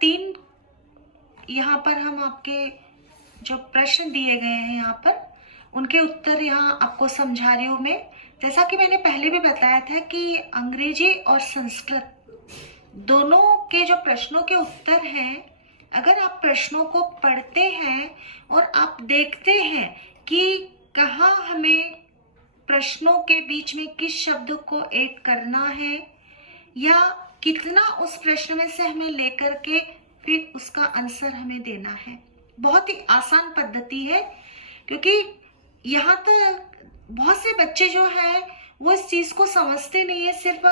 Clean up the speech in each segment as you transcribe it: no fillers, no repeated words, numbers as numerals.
3 यहाँ पर हम आपके जो प्रश्न दिए गए हैं यहाँ पर उनके उत्तर यहाँ आपको समझा रही हूँ मैं। जैसा कि मैंने पहले भी बताया था कि अंग्रेजी और संस्कृत दोनों के जो प्रश्नों के उत्तर हैं, अगर आप प्रश्नों को पढ़ते हैं और आप देखते हैं कि कहाँ हमें प्रश्नों के बीच में किस शब्द को ऐड करना है या कितना उस प्रश्न में से हमें लेकर के फिर उसका आंसर हमें देना है। बहुत ही आसान पद्धति है, क्योंकि यहाँ तक बहुत से बच्चे जो हैं वो इस चीज को समझते नहीं है, सिर्फ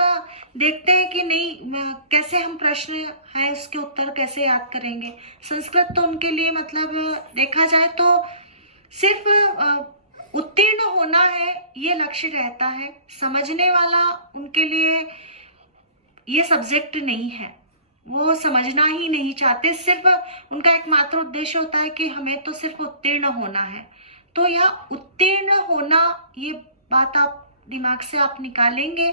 देखते हैं कि नहीं कैसे हम प्रश्न है उसके उत्तर कैसे याद करेंगे। संस्कृत तो उनके लिए मतलब देखा जाए तो सिर्फ उत्तीर्ण होना है ये लक्ष्य रहता है, समझने वाला उनके लिए ये सब्जेक्ट नहीं है, वो समझना ही नहीं चाहते। सिर्फ उनका एकमात्र उद्देश्य होता है कि हमें तो सिर्फ उत्तीर्ण होना है। तो यह उत्तीर्ण होना, ये बात आप दिमाग से आप निकालेंगे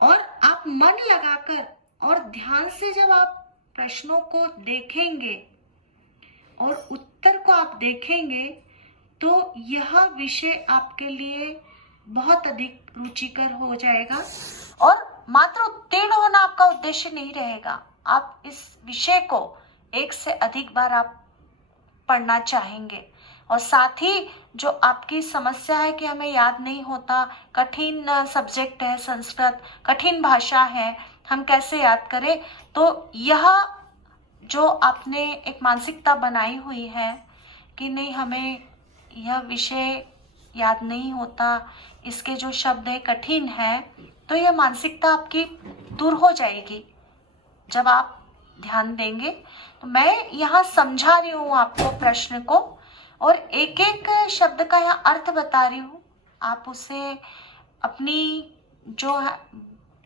और आप मन लगाकर और ध्यान से जब आप प्रश्नों को देखेंगे और उत्तर को आप देखेंगे तो यह विषय आपके लिए बहुत अधिक रुचिकर हो जाएगा। और मात्र उत्तीर्ण होना आपका उद्देश्य नहीं रहेगा, आप इस विषय को एक से अधिक बार आप पढ़ना चाहेंगे। और साथ ही जो आपकी समस्या है कि हमें याद नहीं होता, कठिन सब्जेक्ट है संस्कृत, कठिन भाषा है, हम कैसे याद करें, तो यह जो आपने एक मानसिकता बनाई हुई है कि नहीं हमें यह विषय याद नहीं होता, इसके जो शब्द है कठिन है, तो यह मानसिकता आपकी दूर हो जाएगी जब आप ध्यान देंगे। तो मैं यहाँ समझा रही हूँ आपको प्रश्न को और एक एक शब्द का यहाँ अर्थ बता रही हूँ। आप उसे अपनी जो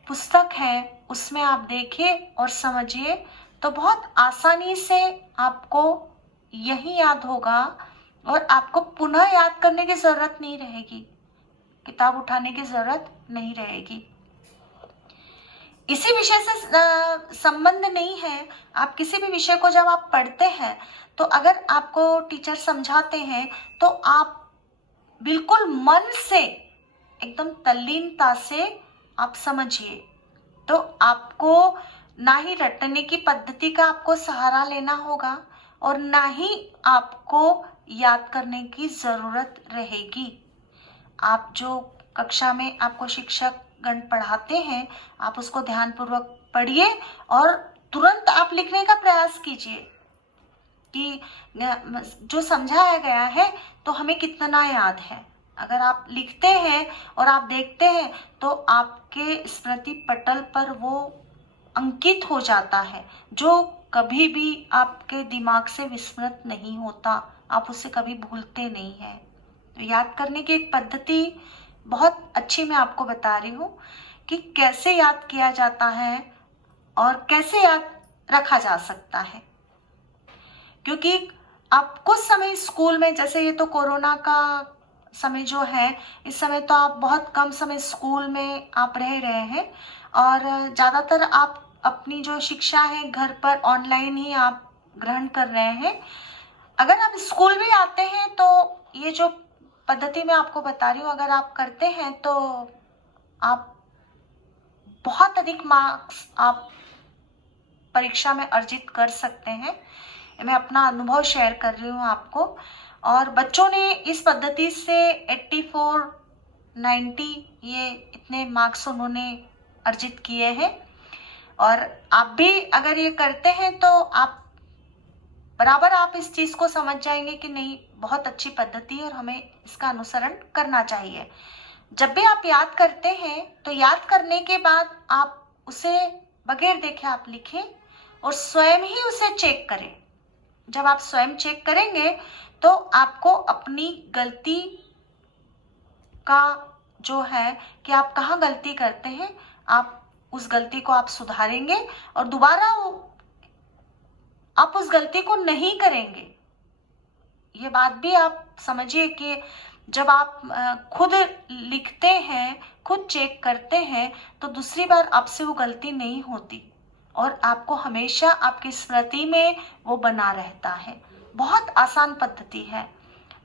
पुस्तक है उसमें आप देखिए और समझिए, तो बहुत आसानी से आपको यही याद होगा और आपको पुनः याद करने की जरूरत नहीं रहेगी, किताब उठाने की जरूरत नहीं रहेगी। इसी विषय से संबंध नहीं है, आप किसी भी विषय को जब आप पढ़ते हैं तो अगर आपको टीचर समझाते हैं तो आप बिल्कुल मन से एकदम तल्लीनता से आप समझिए। तो आपको ना ही रटने की पद्धति का आपको सहारा लेना होगा और ना ही आपको याद करने की जरूरत रहेगी। आप जो कक्षा में आपको शिक्षक गण पढ़ाते हैं आप उसको ध्यानपूर्वक पढ़िए और तुरंत आप लिखने का प्रयास कीजिए कि जो समझाया गया है तो हमें कितना याद है। अगर आप लिखते हैं और आप देखते हैं तो आपके स्मृति पटल पर वो अंकित हो जाता है, जो कभी भी आपके दिमाग से विस्मृत नहीं होता, आप उसे कभी भूलते नहीं हैं। तो याद करने की एक पद्धति बहुत अच्छी मैं आपको बता रही हूँ कि कैसे याद किया जाता है और कैसे याद रखा जा सकता है। क्योंकि आप कुछ समय स्कूल में, जैसे ये तो कोरोना का समय जो है, इस समय तो आप बहुत कम समय स्कूल में आप रह रहे हैं और ज़्यादातर आप अपनी जो शिक्षा है घर पर ऑनलाइन ही आप ग्रहण कर रहे हैं। अगर आप स्कूल भी आते हैं तो ये जो पद्धति मैं आपको बता रही हूँ अगर आप करते हैं तो आप बहुत अधिक मार्क्स आप परीक्षा में अर्जित कर सकते हैं। मैं अपना अनुभव शेयर कर रही हूँ आपको। और बच्चों ने इस पद्धति से 84, 90 ये इतने मार्क्स उन्होंने अर्जित किए हैं। और आप भी अगर ये करते हैं तो आप बराबर आप इस चीज को समझ जाएंगे कि नहीं बहुत अच्छी पद्धति है और हमें इसका अनुसरण करना चाहिए। जब भी आप याद करते हैं तो याद करने के बाद आप उसे बगैर देखे आप लिखें और स्वयं ही उसे चेक करें। जब आप स्वयं चेक करेंगे तो आपको अपनी गलती का जो है कि आप कहाँ गलती करते हैं, आप उस गलती को आप सुधारेंगे और दोबारा आप उस गलती को नहीं करेंगे। ये बात भी आप समझिए कि जब आप खुद लिखते हैं, खुद चेक करते हैं तो दूसरी बार आपसे वो गलती नहीं होती। और आपको हमेशा आपकी स्मृति में वो बना रहता है। बहुत आसान पद्धति है।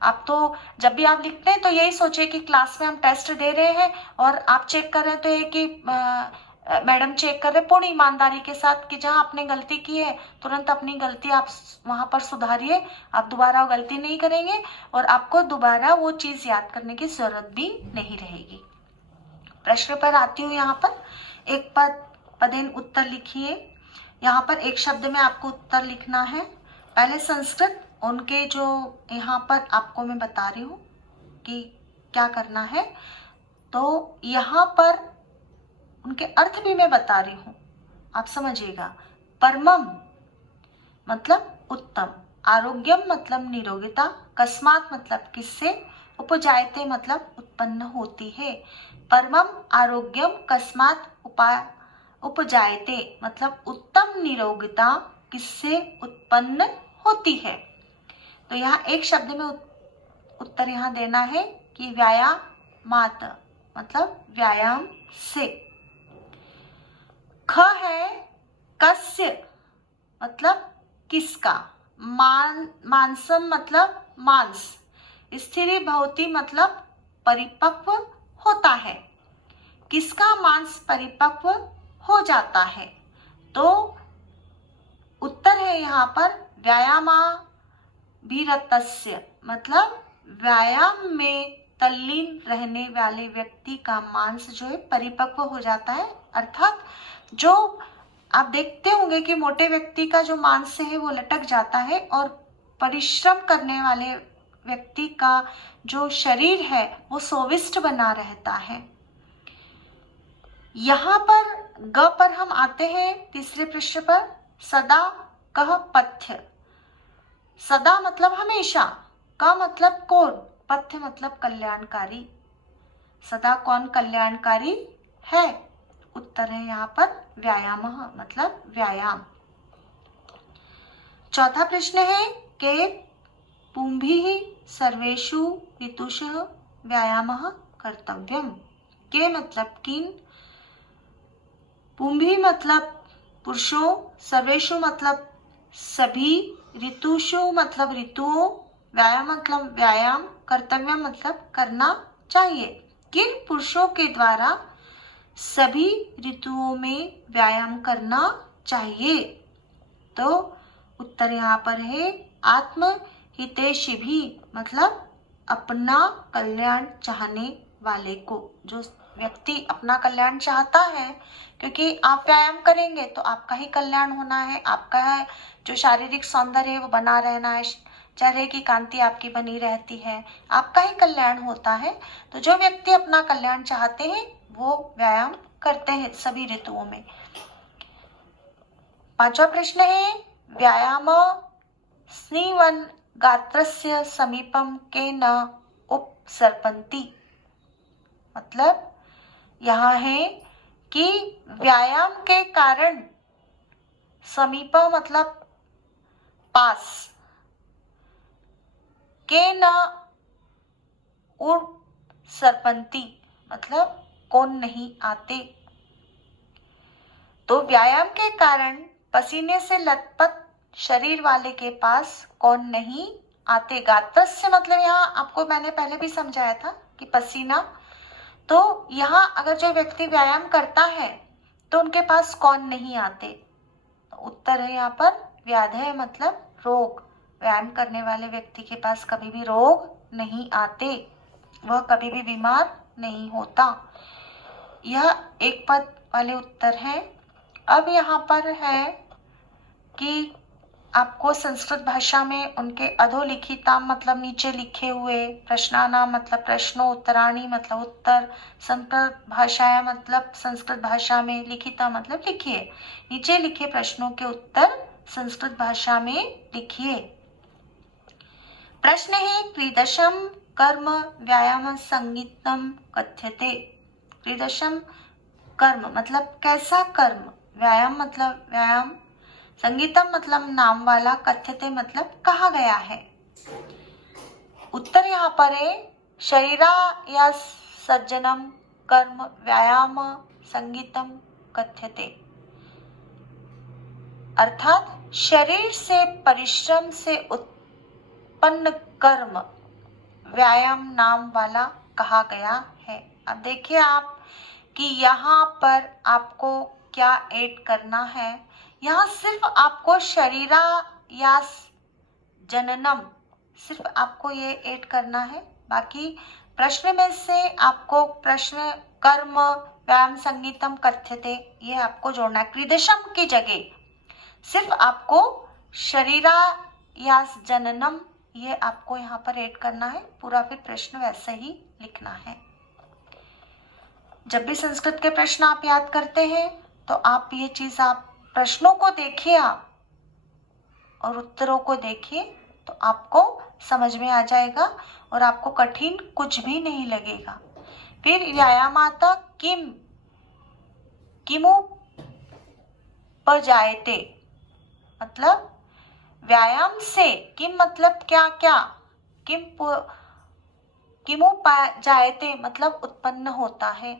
आप तो जब भी आप लिखते हैं तो यही सोचिए कि क्लास में हम टेस्ट दे रहे हैं और आप चेक कर रहे हैं, तो ये कि मैडम चेक कर रहे पूर्ण ईमानदारी के साथ कि जहां आपने गलती की है तुरंत अपनी गलती आप वहां पर सुधारिए। आप दोबारा वो गलती नहीं करेंगे और आपको दोबारा वो चीज याद करने की जरूरत भी नहीं रहेगी। प्रश्न पर आती हूँ। यहाँ पर एक पदेन उत्तर लिखिए। यहाँ पर एक शब्द में आपको उत्तर लिखना है। पहले संस्कृत उनके जो यहाँ पर आपको मैं बता रही हूँ कि क्या करना है, तो यहाँ पर उनके अर्थ भी मैं बता रही हूँ, आप समझिएगा। परमम मतलब उत्तम, आरोग्यम मतलब निरोगिता, कस्मात मतलब किससे, उपजायते मतलब उत्पन्न होती है। परमम आरोग्यम कस्मात उपजायते मतलब उत्तम निरोगिता किससे उत्पन्न होती है। तो यहाँ एक शब्द में उत्तर यहाँ देना है कि व्यायामात मतलब व्यायाम से। ख है कस्य मतलब किसका, मांसम मतलब मांस, स्थिरी भवती मतलब परिपक्व होता है। किसका मांस परिपक्व हो जाता है, तो उत्तर है यहाँ पर व्यायामाभिरतस्य मतलब व्यायाम में तल्लीन रहने वाले व्यक्ति का मांस जो है परिपक्व हो जाता है। अर्थात जो आप देखते होंगे कि मोटे व्यक्ति का जो मांस है वो लटक जाता है और परिश्रम करने वाले व्यक्ति का जो शरीर है वो सोविष्ट बना रहता है। यहाँ पर ग पर हम आते हैं तीसरे पृष्ठ पर। सदा कह पथ्य, सदा मतलब हमेशा, का मतलब कौन, पथ्य मतलब कल्याणकारी। सदा कौन कल्याणकारी है, उत्तर है यहाँ पर व्यायाम मतलब व्यायाम। चौथा प्रश्न है के पुंभिः सर्वेषु ऋतुषु व्यायामः कर्तव्यम। के मतलब किन, पुंभिः मतलब पुरुषों, सर्वेषु मतलब सभी, ऋतुषु मतलब ऋतुओं, व्यायाम मतलब व्यायाम, कर्तव्य मतलब करना चाहिए। किन पुरुषों के द्वारा सभी ऋतुओं में व्यायाम करना चाहिए, तो उत्तर यहाँ पर है आत्महितैषिभिः मतलब अपना कल्याण चाहने वाले को। जो व्यक्ति अपना कल्याण चाहता है, क्योंकि आप व्यायाम करेंगे तो आपका ही कल्याण होना है, आपका जो शारीरिक सौंदर्य है वो बना रहना है, चेहरे की कांति आपकी बनी रहती है, आपका ही कल्याण होता है। तो जो व्यक्ति अपना कल्याण चाहते हैं वो व्यायाम करते हैं सभी ऋतुओं में। पांचवा प्रश्न है व्यायाम स्निवन गात्रस्य समीपम के न उपसर्पन्ति। मतलब यहाँ है कि व्यायाम के कारण समीप मतलब पास, के न उपसर्पन्ति मतलब कौन नहीं आते। तो व्यायाम के कारण पसीने से लथपथ शरीर वाले के पास कौन नहीं आते। गात्रस्य मतलब यहाँ आपको मैंने पहले भी समझाया था कि पसीना, तो यहाँ अगर जो व्यक्ति व्यायाम करता है तो उनके पास कौन नहीं आते, तो उत्तर है यहाँ पर व्याधय मतलब रोग। व्यायाम करने वाले व्यक्ति के पास कभी भी रोग नहीं आते, वह कभी भी बीमार नहीं होता। यह एक पद वाले उत्तर है। अब यहाँ पर है कि आपको संस्कृत भाषा में उनके अधोलिखिताम मतलब नीचे लिखे हुए, प्रश्नानाम मतलब प्रश्नों, उत्तराणी मतलब उत्तर, संस्कृत भाषाया मतलब संस्कृत भाषा में, लिखिता मतलब लिखिए, नीचे लिखे प्रश्नों के उत्तर संस्कृत भाषा में लिखिए। प्रश्न है क्रीदशम कर्म व्यायाम संगीतम कथ्यते। क्रीदशम कर्म मतलब कैसा कर्म, व्यायाम मतलब व्यायाम, संगीतम मतलब नाम वाला, कथ्यते मतलब कहा गया है। उत्तर यहाँ पर है शरीरा या सज्जनम कर्म व्यायाम संगीतम कथ्यते। अर्थात शरीर से परिश्रम से उत्पन्न कर्म व्यायाम नाम वाला कहा गया है। अब देखिए आप कि यहाँ पर आपको क्या ऐड करना है। यहाँ सिर्फ आपको शरीरा या जननम, सिर्फ आपको ये ऐड करना है। बाकी प्रश्न में से आपको प्रश्न कर्म व्यायाम संगीतम कथ्यते ये आपको जोड़ना है। क्रीडशम की जगह सिर्फ आपको शरीरा या जननम ये आपको यहाँ पर ऐड करना है। पूरा फिर प्रश्न वैसे ही लिखना है। जब भी संस्कृत के प्रश्न आप याद करते हैं तो आप ये चीज आप प्रश्नों को देखिए आप और उत्तरों को देखिए तो आपको समझ में आ जाएगा और आपको कठिन कुछ भी नहीं लगेगा। फिर व्यायामाता किमु पजायते, मतलब व्यायाम से किम मतलब क्या क्या, किमु जायते मतलब उत्पन्न होता है।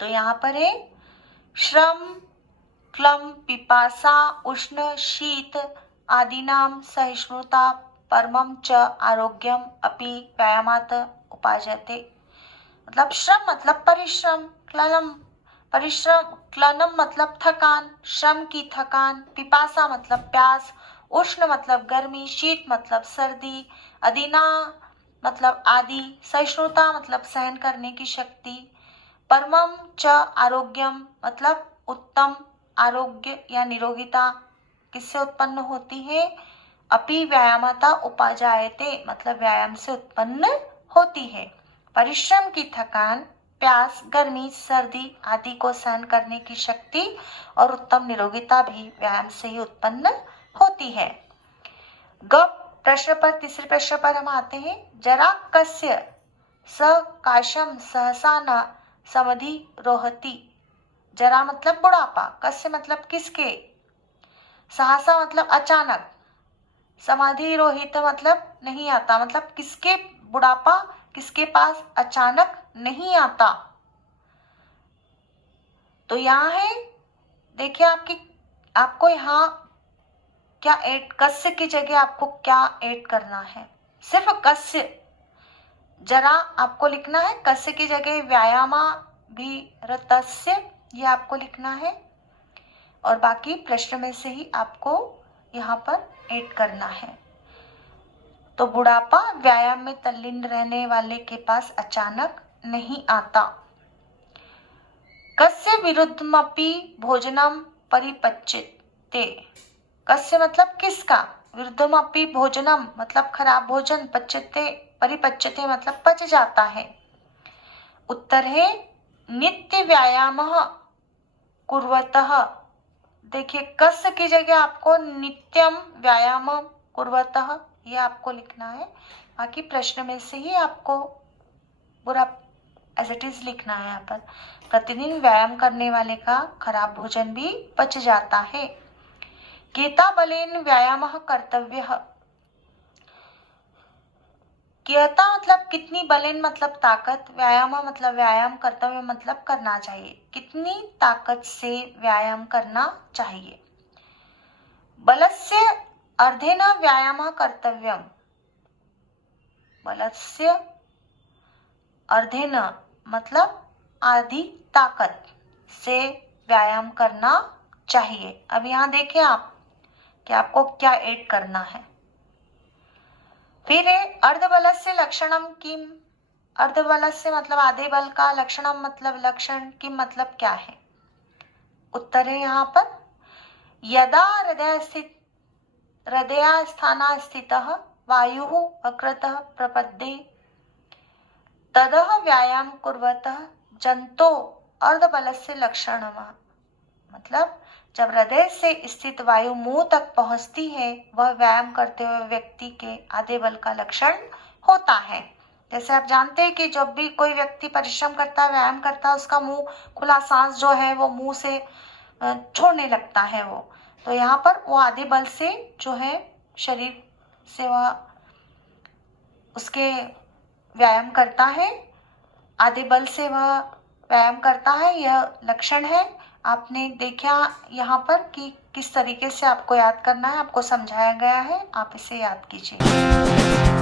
तो यहाँ पर है श्रम क्लम पिपासा उष्ण शीत आदिनाम सहिष्णुता परमम च आरोग्यम अपि व्यायामात उपाजते। मतलब श्रम मतलब परिश्रम, क्लनम मतलब थकान, श्रम की थकान, पिपासा मतलब प्यास, उष्ण मतलब गर्मी, शीत मतलब सर्दी, अदीना मतलब आदि, सहिष्णुता मतलब सहन करने की शक्ति, परमम च आरोग्यम मतलब उत्तम आरोग्य या निरोगिता किससे उत्पन्न होती है। अपि व्यायामता उपाजायते मतलब व्यायाम से उत्पन्न होती है। परिश्रम की थकान, प्यास, गर्मी, सर्दी आदि को सहन करने की शक्ति और उत्तम निरोगिता भी व्यायाम से ही उत्पन्न होती है। प्रश्न पर तीसरे प्रश्न पर हम आते हैं। जरा कस्य स काशम सहसा न समधि रोहति। जरा मतलब बुढ़ापा, कस्य मतलब किसके, सहसा मतलब अचानक, समाधि रोहित मतलब नहीं आता, मतलब किसके बुढ़ापा किसके पास अचानक नहीं आता। तो यहाँ है देखिए आपको यहाँ क्या ऐड, कस्य की जगह आपको क्या ऐड करना है। सिर्फ कस्य, जरा आपको लिखना है, कस्य की जगह व्यायामा भी रतस्य ये आपको लिखना है और बाकी प्रश्न में से ही आपको यहाँ पर ऐड करना है। तो बुढ़ापा व्यायाम में तल्लीन रहने वाले के पास अचानक नहीं आता। कस्य विरुद्धमपि भोजनम परिपच्यते। कस्य मतलब किसका, विरुद्धमपि भोजनम मतलब खराब भोजन, पच्यते परिपच्यते मतलब पच जाता है। उत्तर है नित्य व्यायाम कुर्वतः। देखिए कस्य की जगह आपको नित्यम व्यायाम कुर्वतः ये आपको लिखना है। बाकी प्रश्न में से ही आपको पूरा एज इट इज लिखना है। यहाँ पर प्रतिदिन व्यायाम करने वाले का खराब भोजन भी पच जाता है। केता बलेन व्यायाम कर्तव्य। कियता मतलब कितनी, बलेन मतलब ताकत, व्यायाम मतलब व्यायाम, कर्तव्य मतलब करना चाहिए। कितनी ताकत से व्यायाम करना चाहिए। बलस्य अर्धेन व्यायाम कर्तव्यम। बलस्य अर्धेन मतलब आधी ताकत से व्यायाम करना चाहिए। अब यहाँ देखें आप कि आपको क्या ऐड करना है। फिर है अर्धबलस्य लक्षणम किम। अर्धबलस्य मतलब आधे बल का, लक्षणम मतलब लक्षण, किम मतलब क्या है। उत्तर है यहाँ पर यदा हृदयस्थाना स्थितः वायुः वक्रतः प्रपद्ये तदह व्यायाम कुर्वतः जंतो अर्धबलस्य लक्षणम। मतलब जब हृदय से स्थित वायु मुंह तक पहुंचती है वह व्यायाम करते हुए व्यक्ति के आधे बल का लक्षण होता है। जैसे आप जानते हैं कि जब भी कोई व्यक्ति परिश्रम करता है, व्यायाम करता है, उसका मुंह खुला, सांस जो है वो मुंह से छोड़ने लगता है वो। तो यहाँ पर वो आधे बल से जो है शरीर से वह उसके व्यायाम करता है, आधे बल से वह व्यायाम करता है, यह लक्षण है। आपने देखा यहाँ पर कि किस तरीके से आपको याद करना है आपको समझाया गया है, आप इसे याद कीजिए।